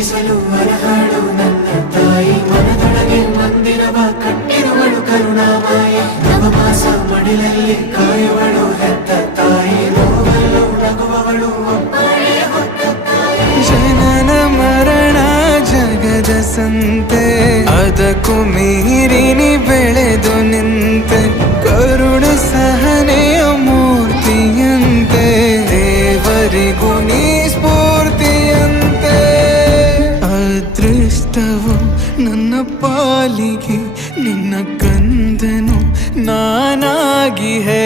ಪೂಜಿಸಲು ಅರಹಾಳು ನನ್ನ ತಾಯಿ ಮನದೊಳಗೆ ಮಂದಿರವ ಕಟ್ಟಿರುವಳು ಕರುಣಾಮಾಯಿ ನವಮಾಸ ಮಡಿಲಲ್ಲಿ ಕಾಯುವಳು ಹೆತ್ತ ತಾಯಿ ನೋವಲ್ಲೂ ನಗುವವಳು ಒಬ್ಬಳೇ ಹೊತ್ತ ತಾಯಿ ಜನನ ಮರಣ ಜಗದ ಸಂತೆ ಅದಕ್ಕೂ ಮೀರಿನಿ ಬೆಳೆದು ನಿಂತೆ ಕರುಣೆ ಸಹನೆಯ ಮೂರ್ತಿಯಂತೆ ದೇವರಿಗೂ ನೀ ಸ್ಫೂರ್ತಿಯಂತೆ ಅದೃಷ್ಟವು ನನ್ನ ಪಾಲಿಗೆ ನಿನ್ನ ಕಂದನು ನಾನಾಗಿ ಹೇ